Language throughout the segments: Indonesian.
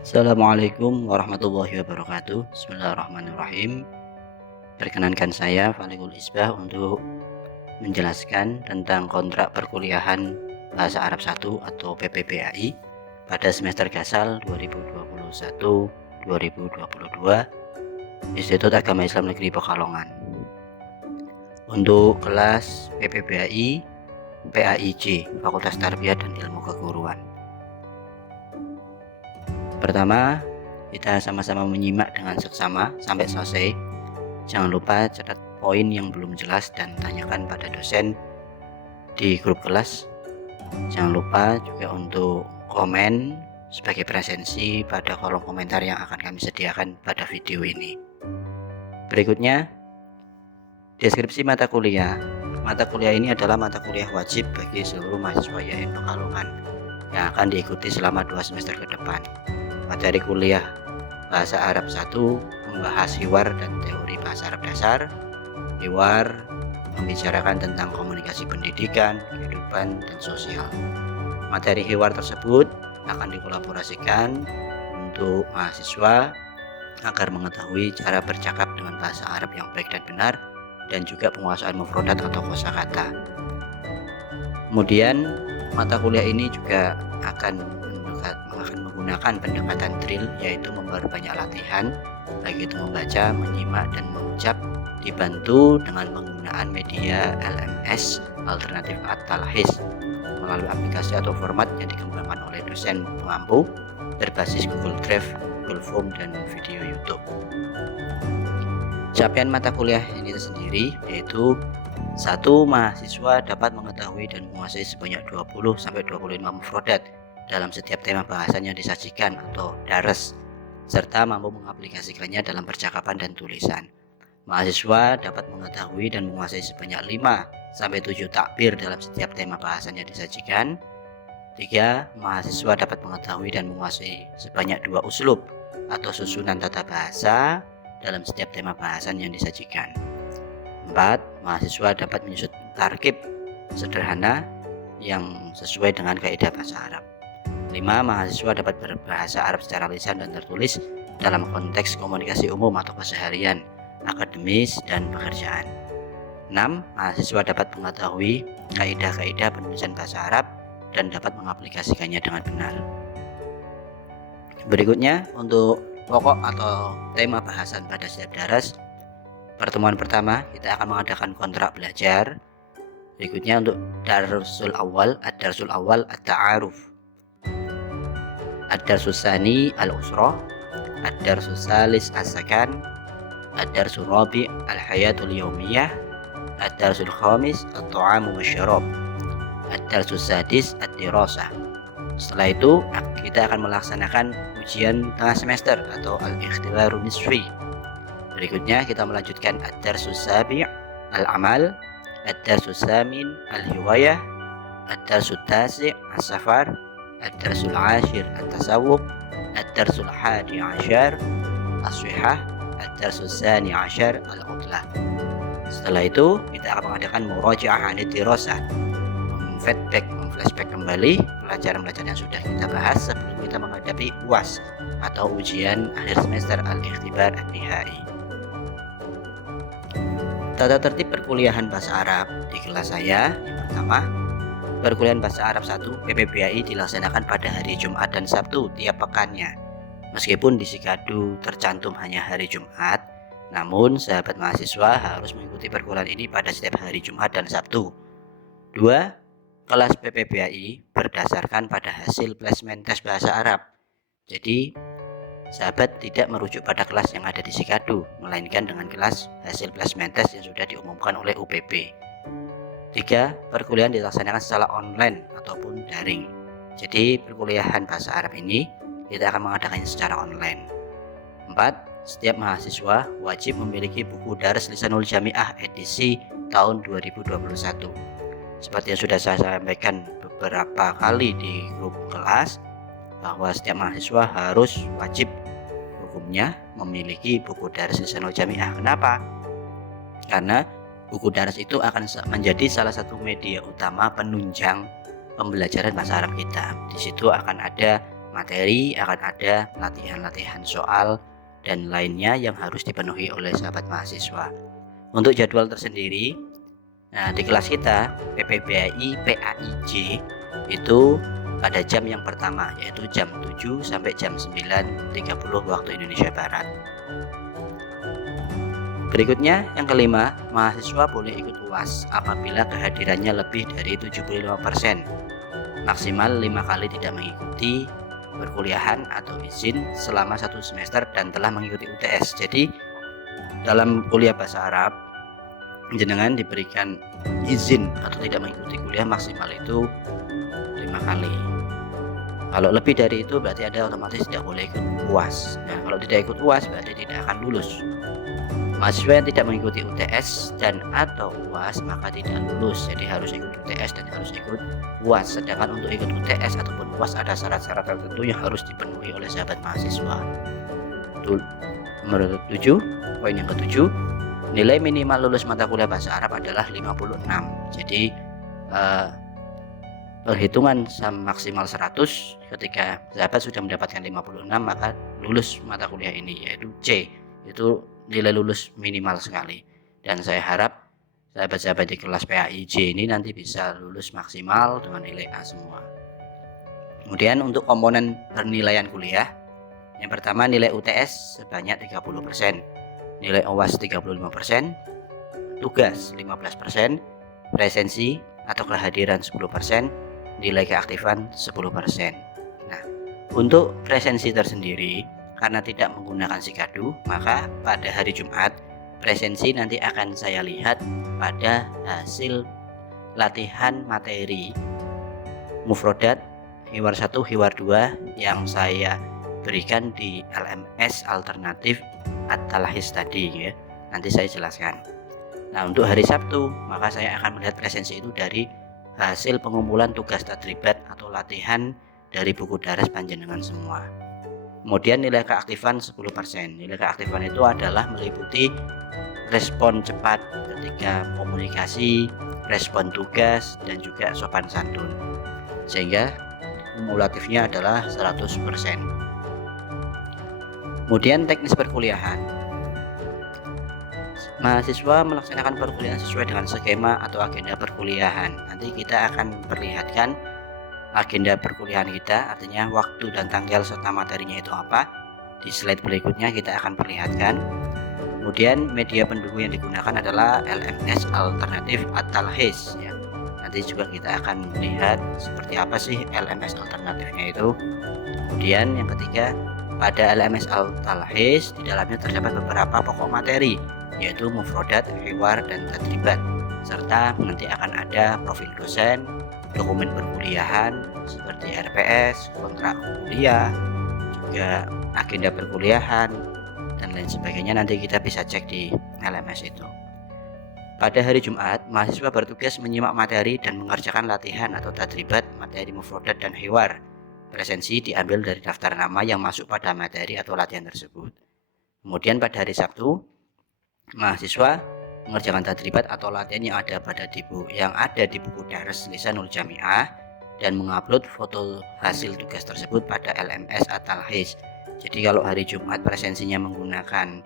Assalamualaikum warahmatullahi wabarakatuh. Bismillahirrahmanirrahim. Perkenankan saya Falikul Isbah untuk menjelaskan tentang kontrak perkuliahan Bahasa Arab 1 atau PPBAI pada semester Gasal 2021-2022 Institut Agama Islam Negeri Pekalongan. Untuk kelas PPBAI PAIJ Fakultas Tarbiyah dan Ilmu Keguruan. Pertama, kita sama-sama menyimak dengan seksama sampai selesai. Jangan lupa catat poin yang belum jelas dan tanyakan pada dosen di grup kelas. Jangan lupa juga untuk komen sebagai presensi pada kolom komentar yang akan kami sediakan pada video ini. Berikutnya, deskripsi mata kuliah. Mata kuliah ini adalah mata kuliah wajib bagi seluruh mahasiswa YN Pekalongan yang akan diikuti selama 2 semester ke depan. Materi kuliah Bahasa Arab 1 membahas hiwar dan teori bahasa Arab dasar. Hiwar membicarakan tentang komunikasi pendidikan, kehidupan, dan sosial. Materi hiwar tersebut akan dikolaborasikan untuk mahasiswa agar mengetahui cara bercakap dengan bahasa Arab yang baik dan benar, dan juga penguasaan mufrodat atau kosakata. Kemudian mata kuliah ini juga akan menggunakan pendekatan drill, yaitu memperbanyak latihan, baik itu membaca, menyimak, dan mengucap, dibantu dengan penggunaan media LMS alternatif at-talhis melalui aplikasi atau format yang dikembangkan oleh dosen pengampu berbasis Google Drive, Google Form, dan video YouTube. Capaian mata kuliah ini sendiri yaitu 1. Mahasiswa dapat mengetahui dan menguasai sebanyak 20-25 mufrodat dalam setiap tema bahasan yang disajikan atau dares, serta mampu mengaplikasikannya dalam percakapan dan tulisan. Mahasiswa dapat mengetahui dan menguasai sebanyak 5-7 takbir dalam setiap tema bahasan yang disajikan. 3. Mahasiswa dapat mengetahui dan menguasai sebanyak 2 uslub atau susunan tata bahasa dalam setiap tema bahasan yang disajikan. 4. Mahasiswa dapat menyusun tarkib sederhana yang sesuai dengan kaidah bahasa Arab. 5. Mahasiswa dapat berbahasa Arab secara lisan dan tertulis dalam konteks komunikasi umum atau keseharian, akademis, dan pekerjaan. 6. Mahasiswa dapat mengetahui kaidah-kaidah penulisan bahasa Arab dan dapat mengaplikasikannya dengan benar. Berikutnya, untuk pokok atau tema bahasan pada setiap daras. Pertemuan pertama, kita akan mengadakan kontrak belajar. Berikutnya untuk darsul awal, ad-darsul awal at-ta'aruf. Ad-darsul tsani al-usrah, ad-darsul tsalis as-sakan, ad-darsul rabi' al-hayatul yaumiyah, ad-darsul khamis at-ta'amu wasyarab, ad-darsul sadis ad-dirasah. Setelah itu kita akan melaksanakan ujian tengah semester atau al-ikhtibaru nisfi. Berikutnya kita melanjutkan ad-darsul sabi' al-amal, ad-darsul samin al-hiwayah, ad-darsul tasi' as-safar, ad-darsul ashir at-tasawwuf, ad-darsul hadi ashar as-sihah, ad-darsul tsani ashar al-utlah. Setelah itu kita akan mengadakan murajaah anid dirasah, flashback kembali pelajaran-pelajaran yang sudah kita bahas sebelum kita menghadapi UAS atau ujian akhir semester al-ikhtibar an-nihai. Tata tertib perkuliahan bahasa Arab di kelas saya. Yang pertama, perkuliahan bahasa Arab 1 PPBAI dilaksanakan pada hari Jumat dan Sabtu tiap pekannya. Meskipun di Sikadu tercantum hanya hari Jumat, namun sahabat mahasiswa harus mengikuti perkuliahan ini pada setiap hari Jumat dan Sabtu. 2. Kelas PPBAI berdasarkan pada hasil placement tes bahasa Arab. Jadi, sahabat tidak merujuk pada kelas yang ada di Sikadu, melainkan dengan kelas hasil placement tes yang sudah diumumkan oleh UPB. 3. Perkuliahan dilaksanakan secara online ataupun daring. Jadi, perkuliahan bahasa Arab ini kita akan mengadakannya secara online. 4. Setiap mahasiswa wajib memiliki buku Daras Lisanul Jami'ah edisi tahun 2021. Seperti yang sudah saya sampaikan beberapa kali di grup kelas, bahwa setiap mahasiswa harus wajib hukumnya memiliki buku Daras Lisanul Jami'ah. Kenapa? Karena buku daras itu akan menjadi salah satu media utama penunjang pembelajaran bahasa Arab kita. Di situ akan ada materi, akan ada latihan-latihan soal dan lainnya yang harus dipenuhi oleh sahabat mahasiswa. Untuk jadwal tersendiri, nah di kelas kita PPBAI PAIJ itu pada jam yang pertama, yaitu jam 7 sampai jam 9.30 waktu Indonesia Barat. Berikutnya yang kelima, mahasiswa boleh ikut UAS apabila kehadirannya lebih dari 75%, maksimal 5 kali tidak mengikuti perkuliahan atau izin selama 1 semester dan telah mengikuti UTS. Jadi dalam kuliah bahasa Arab, jenengan diberikan izin atau tidak mengikuti kuliah maksimal itu 5 kali. Kalau lebih dari itu berarti Anda otomatis tidak boleh ikut UAS. Nah, kalau tidak ikut UAS berarti tidak akan lulus. Mahasiswa yang tidak mengikuti UTS dan atau UAS maka tidak lulus. Jadi harus ikut UTS dan harus ikut UAS. Sedangkan untuk ikut UTS ataupun UAS ada syarat-syarat tertentu yang harus dipenuhi oleh sahabat mahasiswa. Nomor 7, poin yang ke-7, nilai minimal lulus mata kuliah bahasa Arab adalah 56. Jadi perhitungan maksimal 100, ketika sahabat sudah mendapatkan 56 maka lulus mata kuliah ini, yaitu C. Itu nilai lulus minimal sekali. Dan saya harap sahabat-sahabat di kelas PAIJ ini nanti bisa lulus maksimal dengan nilai A semua. Kemudian untuk komponen penilaian kuliah, yang pertama nilai UTS sebanyak 30%, nilai OWAS 35%, tugas 15%, presensi atau kehadiran 10%, nilai keaktifan 10%. Nah, untuk presensi tersendiri, karena tidak menggunakan sikadu, maka pada hari Jumat presensi nanti akan saya lihat pada hasil latihan materi mufrodat hiwar 1, hiwar 2 yang saya berikan di LMS alternatif At-Talhis tadi ya. Nanti saya jelaskan. Nah, untuk hari Sabtu maka saya akan melihat presensi itu dari hasil pengumpulan tugas tadribat atau latihan dari buku daras panjenengan semua. Kemudian nilai keaktifan 10%. Nilai keaktifan itu adalah meliputi respon cepat ketika komunikasi, respon tugas, dan juga sopan santun. Sehingga kumulatifnya adalah 100%. Kemudian teknis perkuliahan. Mahasiswa melaksanakan perkuliahan sesuai dengan skema atau agenda perkuliahan. Nanti kita akan perlihatkan agenda perkuliahan kita, artinya waktu dan tanggal serta materinya itu apa. Di slide berikutnya kita akan perlihatkan. Kemudian media pendukung yang digunakan adalah LMS alternatif At-Talhis ya. Nanti juga kita akan melihat seperti apa sih LMS alternatifnya itu. Kemudian yang ketiga, pada LMS At-Talhis di dalamnya terdapat beberapa pokok materi, yaitu mufrodat, hiwar, dan tadribat, serta nanti akan ada profil dosen, dokumen perkuliahan seperti RPS, kontrak kuliah, juga agenda perkuliahan dan lain sebagainya. Nanti kita bisa cek di LMS itu. Pada hari Jumat, mahasiswa bertugas menyimak materi dan mengerjakan latihan atau tadribat materi mufrodat dan hiwar. Presensi diambil dari daftar nama yang masuk pada materi atau latihan tersebut. Kemudian pada hari Sabtu, mahasiswa mengerjakan tadribat atau latihan yang ada di buku daras Lisanul Jami'ah dan mengupload foto hasil tugas tersebut pada LMS At-Talhis. Jadi kalau hari Jumat presensinya menggunakan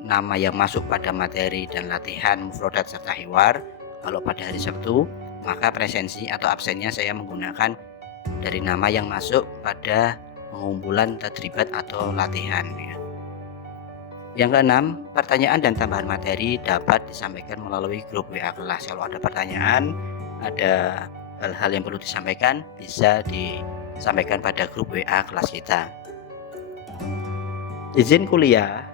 nama yang masuk pada materi dan latihan mufrodat serta hiwar, kalau pada hari Sabtu maka presensi atau absennya saya menggunakan dari nama yang masuk pada pengumpulan tadribat atau latihan ya. Yang keenam, pertanyaan dan tambahan materi dapat disampaikan melalui grup WA kelas. Kalau ada pertanyaan, ada hal-hal yang perlu disampaikan, bisa disampaikan pada grup WA kelas kita. Izin kuliah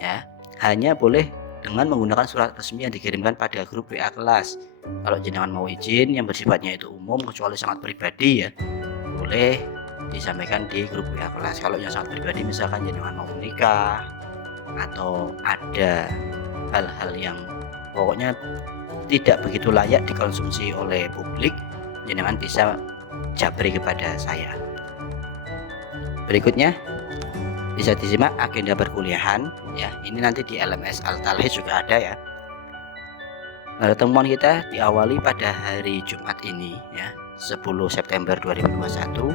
ya hanya boleh dengan menggunakan surat resmi yang dikirimkan pada grup WA kelas. Kalau jenengan mau izin yang bersifatnya itu umum kecuali sangat pribadi ya, boleh disampaikan di grup WA kelas. Kalau yang sangat pribadi misalkan jenengan mau menikah atau ada hal-hal yang pokoknya tidak begitu layak dikonsumsi oleh publik, jenengan bisa japri kepada saya. Berikutnya bisa disimak agenda perkuliahan ya. Ini nanti di LMS At-Talhis juga ada ya. Pertemuan kita diawali pada hari Jumat ini ya, 10 September 2021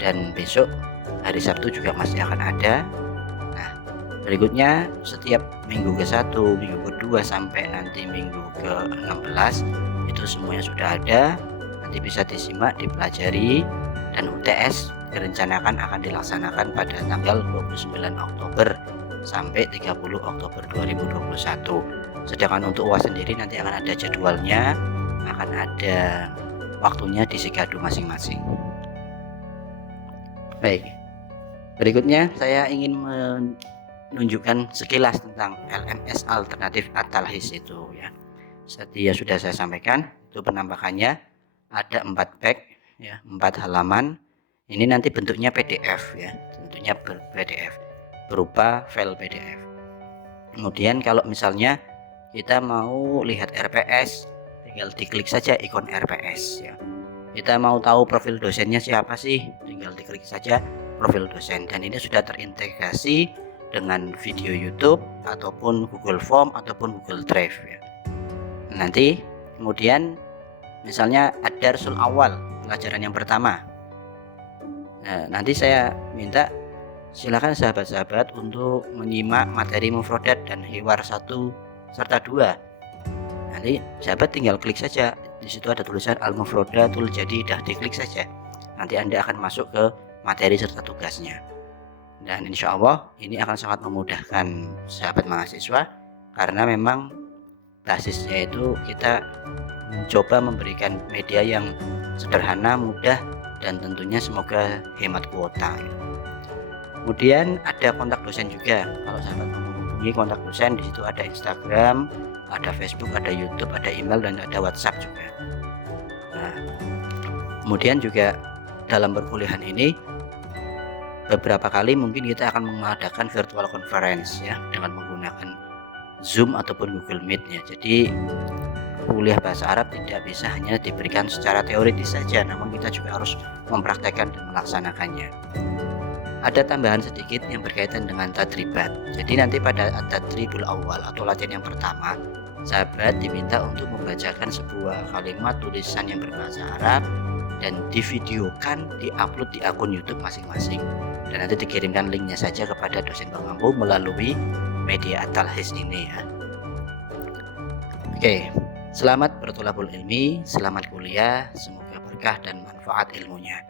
dan besok hari Sabtu juga masih akan ada. Nah, berikutnya setiap minggu ke-1, minggu ke-2 sampai nanti minggu ke-16 itu semuanya sudah ada. Nanti bisa disimak, dipelajari, dan UTS direncanakan akan dilaksanakan pada tanggal 29 Oktober sampai 30 Oktober 2021. Sedangkan untuk UAS sendiri nanti akan ada jadwalnya, akan ada waktunya di Sigado masing-masing. Baik, berikutnya saya ingin menunjukkan sekilas tentang LMS alternatif At-Talhis itu ya. Seperti yang sudah saya sampaikan, itu penampakannya ada 4 page ya, 4 halaman. Ini nanti bentuknya PDF ya, bentuknya PDF berupa file PDF. Kemudian kalau misalnya kita mau lihat RPS, tinggal diklik saja ikon RPS ya. Kita mau tahu profil dosennya siapa sih, tinggal diklik saja profil dosen, dan ini sudah terintegrasi dengan video YouTube ataupun Google Form ataupun Google Drive ya. Nanti kemudian misalnya ad-darsul awal, pelajaran yang pertama. Nah, nanti saya minta silakan sahabat-sahabat untuk menyimak materi mufrodat dan hiwar 1 serta 2. Nanti sahabat tinggal klik saja, di situ ada tulisan al-mufrodatul jadidah, diklik saja. Nanti Anda akan masuk ke materi serta tugasnya. Dan insya Allah ini akan sangat memudahkan sahabat mahasiswa, karena memang basisnya itu kita mencoba memberikan media yang sederhana, mudah, dan tentunya semoga hemat kuota. Kemudian ada kontak dosen juga. Kalau sahabat menghubungi kontak dosen, di situ ada Instagram, ada Facebook, ada YouTube, ada email, dan ada WhatsApp juga. Nah, kemudian juga dalam perkuliahan ini beberapa kali mungkin kita akan mengadakan virtual conference ya, dengan menggunakan Zoom ataupun Google Meet ya. Jadi kuliah bahasa Arab tidak bisa hanya diberikan secara teoritis saja, namun kita juga harus mempraktekkan dan melaksanakannya. Ada tambahan sedikit yang berkaitan dengan tadribat. Jadi nanti pada tadribul awal atau latihan yang pertama, sahabat diminta untuk membacakan sebuah kalimat tulisan yang berbahasa Arab dan divideokan, diupload di akun YouTube masing-masing, dan nanti dikirimkan linknya saja kepada dosen pengampu melalui media At-Talhis ini ya. Oke, selamat bertolabul ilmi, selamat kuliah, semoga berkah dan manfaat ilmunya.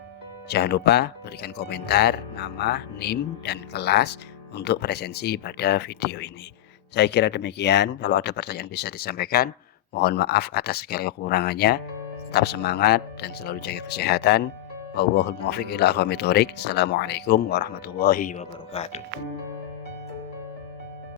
Jangan lupa berikan komentar, nama, NIM, dan kelas untuk presensi pada video ini. Saya kira demikian. Kalau ada pertanyaan bisa disampaikan. Mohon maaf atas segala kekurangannya. Tetap semangat dan selalu jaga kesehatan. Wallahul muwaffiq ila aqwamit thoriq. Assalamualaikum warahmatullahi wabarakatuh.